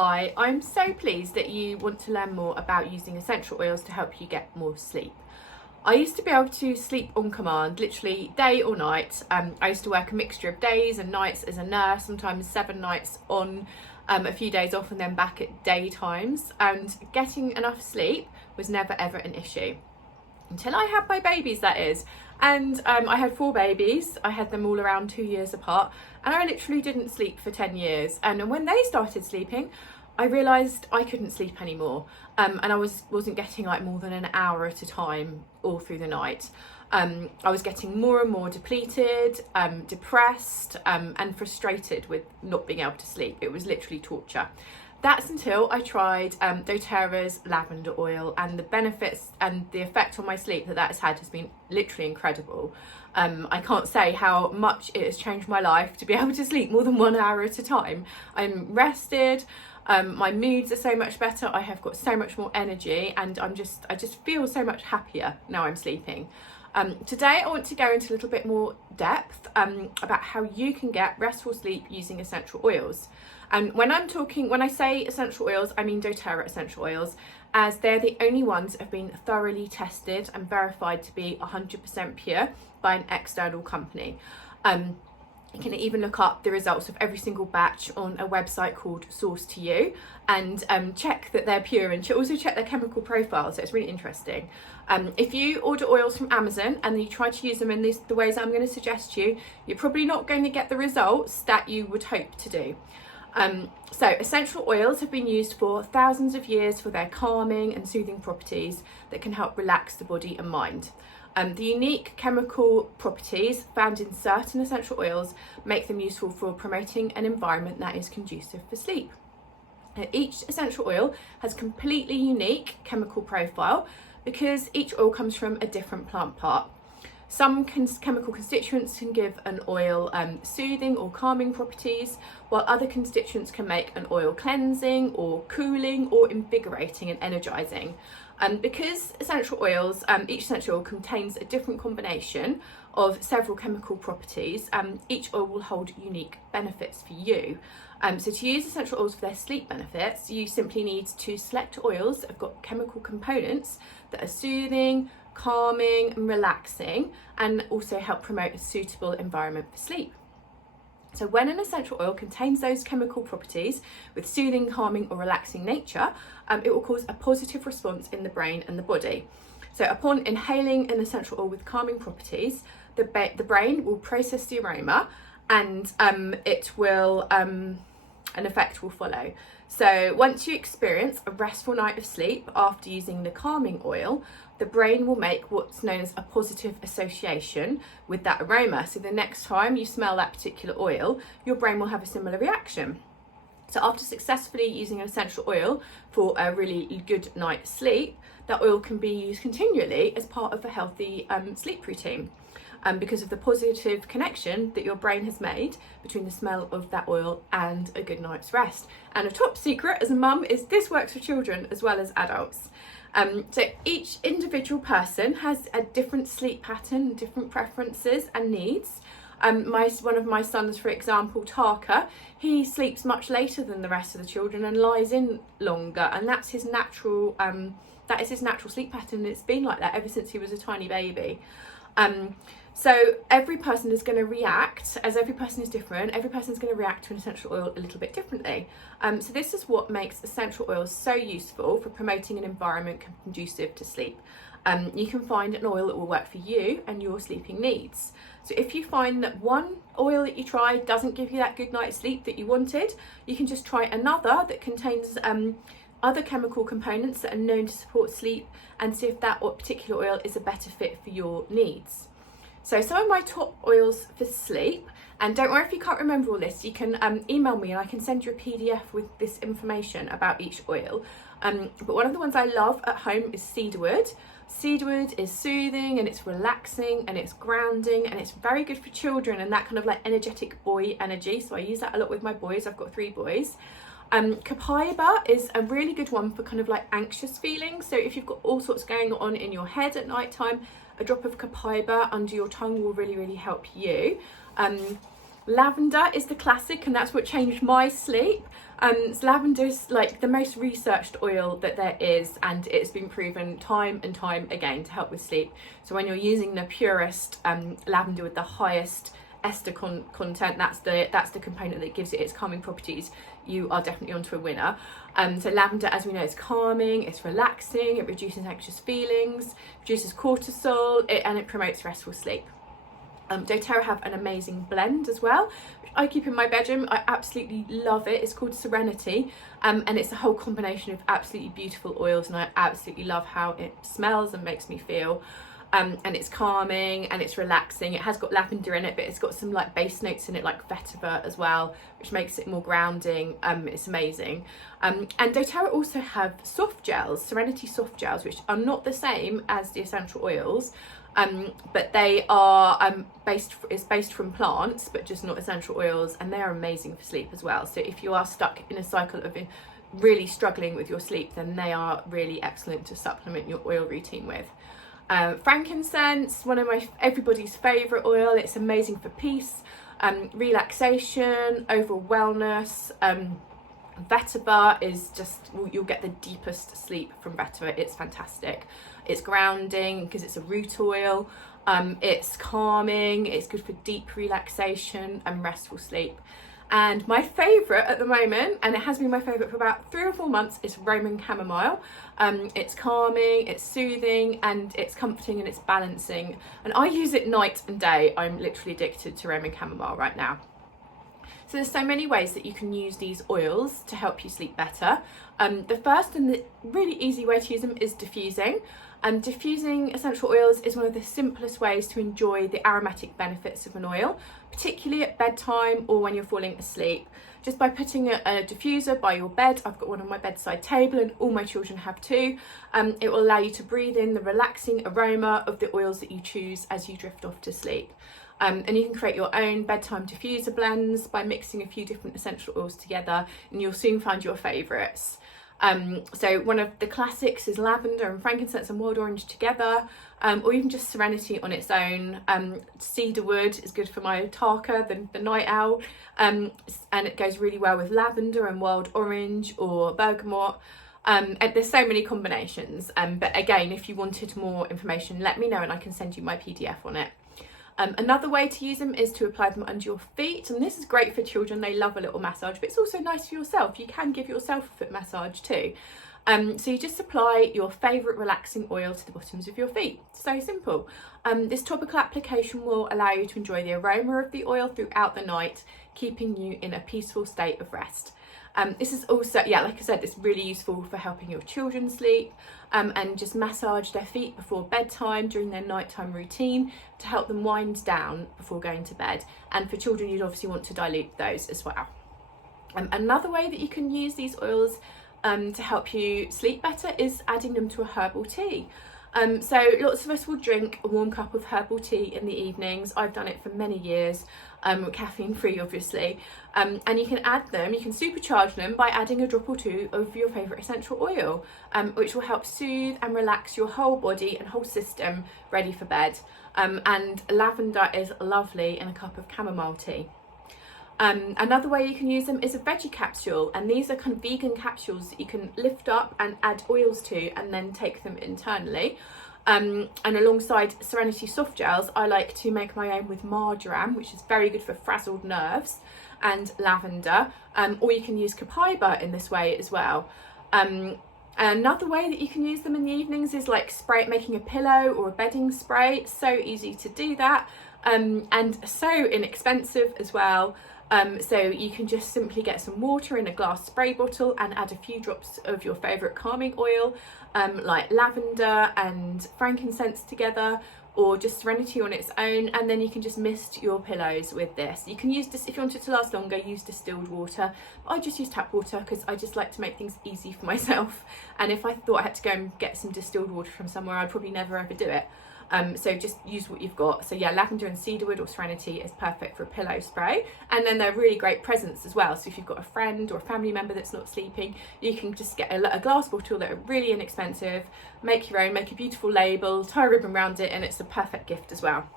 Hi, I'm so pleased that you want to learn more about using essential oils to help you get more sleep. I used to be able to sleep on command, literally day or night. I used to work a mixture of days and nights as a nurse, sometimes 7 nights on, a few days off and then back at day times. And getting enough sleep was never ever an issue. Until I had my babies, that is. And I had 4 babies. I had them all around 2 years apart, and I literally didn't sleep for 10 years. And when they started sleeping, I realised I couldn't sleep anymore. And I wasn't getting like more than an hour at a time all through the night. I was getting more and more depleted, depressed, and frustrated with not being able to sleep. It was literally torture. That's until I tried doTERRA's lavender oil, and the benefits and the effect on my sleep that has had has been literally incredible. I can't say how much it has changed my life to be able to sleep more than 1 hour at a time. I'm rested, my moods are so much better, I have got so much more energy, and I just feel so much happier now I'm sleeping. Today I want to go into a little bit more depth about how you can get restful sleep using essential oils. And when I say essential oils, I mean doTERRA essential oils, as they're the only ones that have been thoroughly tested and verified to be 100% pure by an external company. You can even look up the results of every single batch on a website called Source to You, and check that they're pure, and also check their chemical profile. So it's really interesting. If you order oils from Amazon and you try to use them in the ways I'm going to suggest you, you're probably not going to get the results that you would hope to do. So essential oils have been used for thousands of years for their calming and soothing properties that can help relax the body and mind. The unique chemical properties found in certain essential oils make them useful for promoting an environment that is conducive for sleep. Each essential oil has completely unique chemical profile because each oil comes from a different plant part. Some chemical constituents can give an oil soothing or calming properties, while other constituents can make an oil cleansing or cooling or invigorating and energizing. Because essential oils, each essential oil contains a different combination of several chemical properties, each oil will hold unique benefits for you. So to use essential oils for their sleep benefits, you simply need to select oils that have got chemical components that are soothing, calming and relaxing, and also help promote a suitable environment for sleep. So when an essential oil contains those chemical properties with soothing, calming or relaxing nature, it will cause a positive response in the brain and the body. So upon inhaling an essential oil with calming properties, the brain will process the aroma, and an effect will follow. So once you experience a restful night of sleep after using the calming oil, the brain will make what's known as a positive association with that aroma. So the next time you smell that particular oil, your brain will have a similar reaction. So after successfully using an essential oil for a really good night's sleep, that oil can be used continually as part of a healthy sleep routine. Because of the positive connection that your brain has made between the smell of that oil and a good night's rest. And a top secret as a mum is this works for children as well as adults. So each individual person has a different sleep pattern, different preferences and needs. One of my sons, for example, Taka, he sleeps much later than the rest of the children and lies in longer, and that's his natural sleep pattern. It's been like that ever since he was a tiny baby. So every person is going to react, as every person is different, every person is going to react to an essential oil a little bit differently. So this is what makes essential oils so useful for promoting an environment conducive to sleep. You can find an oil that will work for you and your sleeping needs. So if you find that one oil that you try doesn't give you that good night's sleep that you wanted, you can just try another that contains other chemical components that are known to support sleep, and see if that particular oil is a better fit for your needs. So some of my top oils for sleep, and don't worry if you can't remember all this, you can email me and I can send you a PDF with this information about each oil. But one of the ones I love at home is cedarwood. Cedarwood is soothing and it's relaxing and it's grounding and it's very good for children and that kind of like energetic boy energy. So I use that a lot with my boys. I've got 3 boys. Copaiba is a really good one for kind of like anxious feelings. So if you've got all sorts going on in your head at night time, a drop of copaiba under your tongue will really, really help you. Lavender is the classic, and that's what changed my sleep. So lavender is like the most researched oil that there is, and it's been proven time and time again to help with sleep. So when you're using the purest lavender with the highest ester content, that's the component that gives it its calming properties, you are definitely onto a winner. So lavender, as we know, is calming, it's relaxing, it reduces anxious feelings, reduces cortisol, and it promotes restful sleep. doTERRA have an amazing blend as well, which I keep in my bedroom. I absolutely love it. It's called Serenity, and it's a whole combination of absolutely beautiful oils, and I absolutely love how it smells and makes me feel. And it's calming and it's relaxing. It has got lavender in it, but it's got some like base notes in it, like vetiver as well, which makes it more grounding. It's amazing. And doTERRA also have soft gels, Serenity soft gels, which are not the same as the essential oils, but they are based from plants, but just not essential oils, and they are amazing for sleep as well. So if you are stuck in a cycle of really struggling with your sleep, then they are really excellent to supplement your oil routine with. Frankincense, one of everybody's favourite oil. It's amazing for peace, relaxation, overall wellness. Vetiver is just, you'll get the deepest sleep from vetiver. It's fantastic. It's grounding because it's a root oil. It's calming. It's good for deep relaxation and restful sleep. And my favourite at the moment, and it has been my favourite for about 3 or 4 months, is Roman chamomile. It's calming, it's soothing, and it's comforting, and it's balancing. And I use it night and day. I'm literally addicted to Roman chamomile right now. So there's so many ways that you can use these oils to help you sleep better. The first and the really easy way to use them is diffusing. Diffusing essential oils is one of the simplest ways to enjoy the aromatic benefits of an oil, particularly at bedtime or when you're falling asleep. Just by putting a diffuser by your bed, I've got one on my bedside table and all my children have too, it will allow you to breathe in the relaxing aroma of the oils that you choose as you drift off to sleep. And you can create your own bedtime diffuser blends by mixing a few different essential oils together, and you'll soon find your favourites. So one of the classics is lavender and frankincense and wild orange together, or even just Serenity on its own. Cedarwood is good for my Tarka, the night owl, and it goes really well with lavender and wild orange or bergamot. And there's so many combinations, but again, if you wanted more information, let me know and I can send you my PDF on it. Another way to use them is to apply them under your feet, and this is great for children. They love a little massage, but it's also nice for yourself. You can give yourself a foot massage too. So you just apply your favourite relaxing oil to the bottoms of your feet. So simple. This topical application will allow you to enjoy the aroma of the oil throughout the night, keeping you in a peaceful state of rest. This is also, like I said, it's really useful for helping your children sleep, and just massage their feet before bedtime during their nighttime routine to help them wind down before going to bed. And for children, you'd obviously want to dilute those as well. Another way that you can use these oils to help you sleep better is adding them to a herbal tea. So lots of us will drink a warm cup of herbal tea in the evenings. I've done it for many years, caffeine free obviously, and you can add them, you can supercharge them by adding a drop or two of your favourite essential oil, which will help soothe and relax your whole body and whole system ready for bed. And lavender is lovely in a cup of chamomile tea. Another way you can use them is a veggie capsule, and these are kind of vegan capsules that you can lift up and add oils to and then take them internally. And alongside Serenity soft gels, I like to make my own with marjoram, which is very good for frazzled nerves, and lavender, or you can use copaiba in this way as well. Another way that you can use them in the evenings is like making a pillow or a bedding spray. It's so easy to do that, and so inexpensive as well. So you can just simply get some water in a glass spray bottle and add a few drops of your favourite calming oil, like lavender and frankincense together, or just Serenity on its own, and then you can just mist your pillows with this. You can use this, if you want it to last longer, use distilled water. I just use tap water because I just like to make things easy for myself, and if I thought I had to go and get some distilled water from somewhere, I'd probably never ever do it. So just use what you've got. So yeah, lavender and cedarwood or Serenity is perfect for a pillow spray, and then they're really great presents as well. So if you've got a friend or a family member that's not sleeping, you can just get a glass bottle that are really inexpensive, make your own, make a beautiful label, tie a ribbon around it, and it's a perfect gift as well.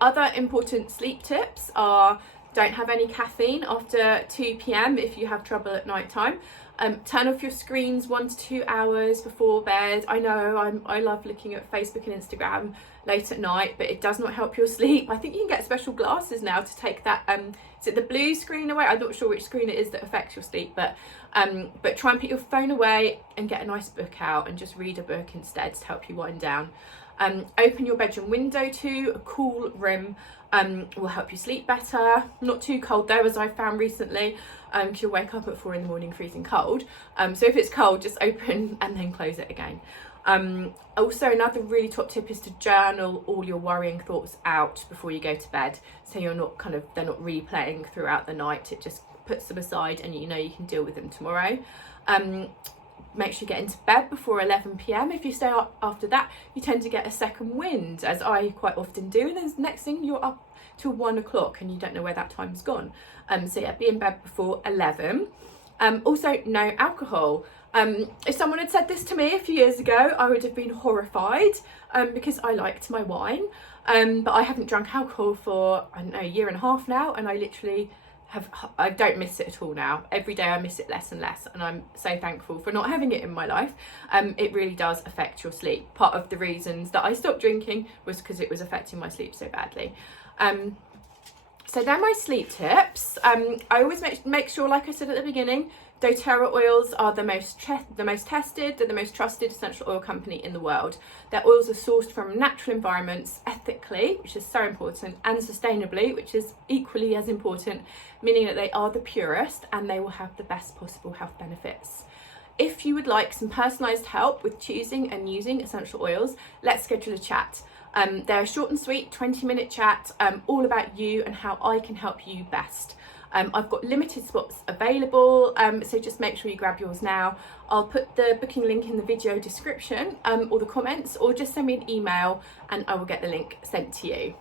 Other important sleep tips are Don't have any caffeine after 2 p.m. if you have trouble at night time. Turn off your screens 1 to 2 hours before bed. I know I love looking at Facebook and Instagram late at night, but it does not help your sleep. I think you can get special glasses now to take that, is it the blue screen away? I'm not sure which screen it is that affects your sleep, but try and put your phone away and get a nice book out and just read a book instead to help you wind down. Open your bedroom window to a cool room. Will help you sleep better. Not too cold though, as I found recently, because you'll wake up at 4 in the morning freezing cold. So if it's cold, just open and then close it again. Also, another really top tip is to journal all your worrying thoughts out before you go to bed, so you're not they're not replaying throughout the night. It just puts them aside and you know you can deal with them tomorrow. Make sure you get into bed before 11 p.m. If you stay up after that, you tend to get a second wind, as I quite often do, and then the next thing you're up till 1 o'clock and you don't know where that time's gone. So yeah, be in bed before 11. Also, no alcohol. If someone had said this to me a few years ago, I would have been horrified, because I liked my wine, but I haven't drunk alcohol for, I don't know, a year and a half now, and I literally I don't miss it at all now. Every day I miss it less and less, and I'm so thankful for not having it in my life. It really does affect your sleep. Part of the reasons that I stopped drinking was because it was affecting my sleep so badly. So they're my sleep tips. I always make sure, like I said at the beginning, doTERRA oils are the most tested, they're the most trusted essential oil company in the world. Their oils are sourced from natural environments ethically, which is so important, and sustainably, which is equally as important, meaning that they are the purest and they will have the best possible health benefits. If you would like some personalised help with choosing and using essential oils, let's schedule a chat. They're a short and sweet 20-minute chat, all about you and how I can help you best. I've got limited spots available, so just make sure you grab yours now. I'll put the booking link in the video description, or the comments, or just send me an email and I will get the link sent to you.